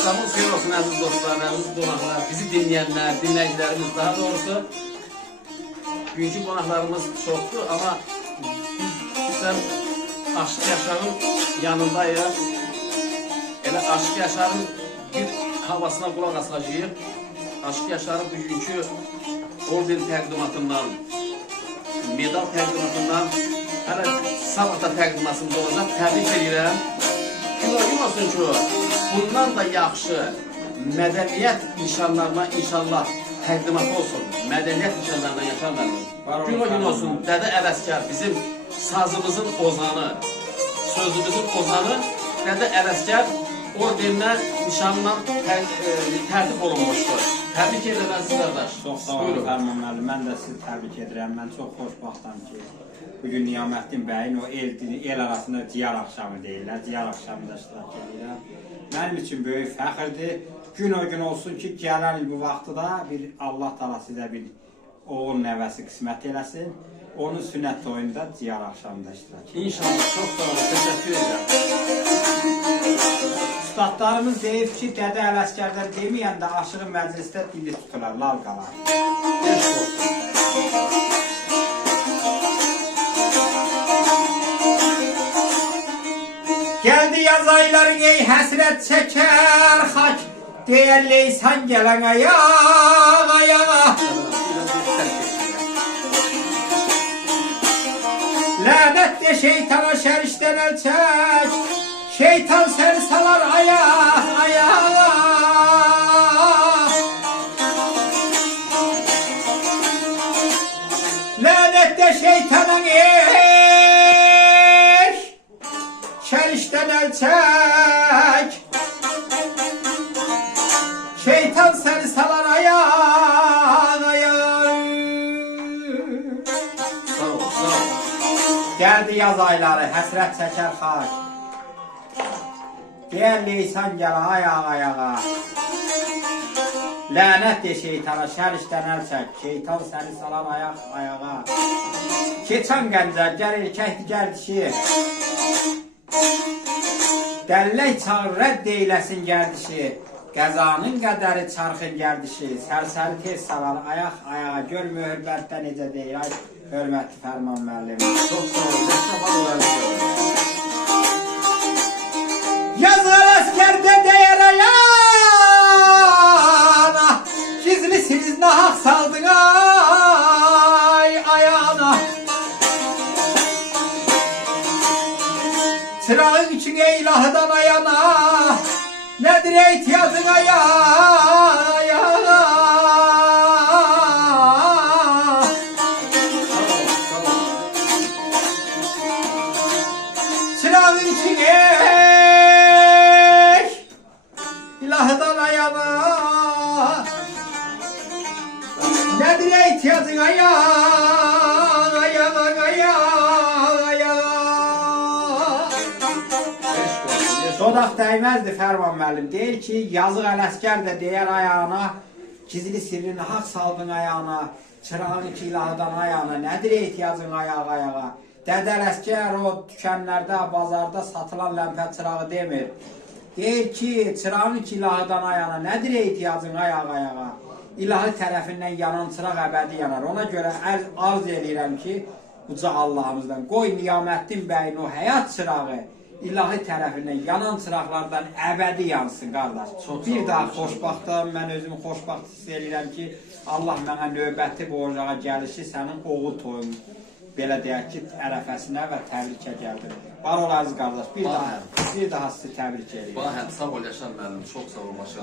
Axşamınız xeyir olsun əziz dostlar, əziz qonaqlar, bizi dinləyənlər, dinləyicilərimiz daha doğrusu. Bugünkü qonaqlarımız çoxdur, amma biz Aşıq Yaşar'ın yanındayıq. Elə Aşıq Yaşar'ın bir havasına qulaq asacağıq. Aşıq Yaşar'ın bugünkü orden təqdimatından, medal təqdimatından, hələ sabah da təqdimatımız olacaq. Təbrik edirəm. Günaydın olsun ki, bundan da yaxşı mədəniyyət nişanlarına inşallah təqdimatı olsun. Mədəniyyət nişanlarına yaşarlarımız. Günaydın olsun Dədə Ələsgər, bizim sazımızın ozanı, sözümüzün ozanı Dədə Ələsgər ordenlə, nişanla tərtib olunmuşdur. Təbrik edirəm siz qardaş. Çox sağ olun Fərman müəllim. Mən də sizi təbrik edirəm. Mən çox xoşbəxtəm ki, bugün Niyaməddin bəyin o el arasında ciyar axşamı deyirlər. Ciyar axşamında iştirak edirəm. Mənim üçün böyük fəxirdir. Gün o gün olsun ki, gələn il bu vaxtı da bir Allah təala sizə bir oğul nəvəsi qismət eləsin. Onun sünnət toyunda ciyar axşamında iştirak edirəm. İnşallah. Çox sağ olun. Təşəkkür edirəm. Üstadlarımız deyib ki, Dədə Ələsgərdən deməyəndə aşığı məclisdə dili tutular, lal qalar. Gəldi yaz ayların ey həsrət çəkər xak, deyər Leysan gələn ayaq ayağa. Lənət de şeytana şərişdən əl çək, şeytan səni salar ayağa ayağa. Lənət de şeytanın şərişdən əl çək, şeytan səni salar ayağa ayağa. Sağ ol, sağ ol. Gəldi yaz ayları, həsrət çəkər xak, deyər Leysan gələ ayağa ayağa. Lənət de şeytana şərişdən əl çək, şeytan səni salar ayaq ayağa. Keçən qəncər, gəl erkəkdir, gəl dişi, dəllək çağır rədd eyləsin gərdişi. Qəzanın qədəri çarxın gərdişi, sərsəri tez salar ayaq ayağa. Gör mühürbətdə necə deyir, ay hörmətli Fərman müəllim. Çox sağ olun. Dəstəfad olarınız. Yaz Ələsgərdə deyər ayağına, gizlisiniz nahaq saldın ay ayağına. Çırağın için ey ilahıdan ayana, nedir ihtiyacın ayağa. Çırağın için ey ilahıdan ayana, nedir ihtiyacın ayağa. Dodaq dəyməzdi Fərman müəllim. Deyir ki, yazıq Ələsgər də deyər ayağına, gizli sirrini haq saldın ayağına, çırağın iki ilahıdan ayağına, nədir ehtiyacın ayağa. Dədə Ələsgər o dükənlərdə, bazarda satılan ləmpə çırağı demir. Deyir ki, çırağın iki ilahıdan ayağına, nədir ehtiyacın ayağa. İlahi tərəfindən yanan çıraq əbədi yanar. Ona görə arz edirəm ki, uca Allahımızdan, qoy Niyaməddin bəyin o həyat çırağı İlahi tərəfindən yanan çıraqlardan əbədi yansın qardaş. Bir daha xoşbaxtım, mən özümü xoşbaxt hiss edirəm ki, Allah mənə növbəti bu ocağa gəlişi sənin oğul toyun, belə deyək ki, ərəfəsinə və təbrikə gəldim. Var ol əziz qardaş, bir daha sizi təbrik edirəm. Sağ ol Yaşar müəllim, çox sağ ol, başa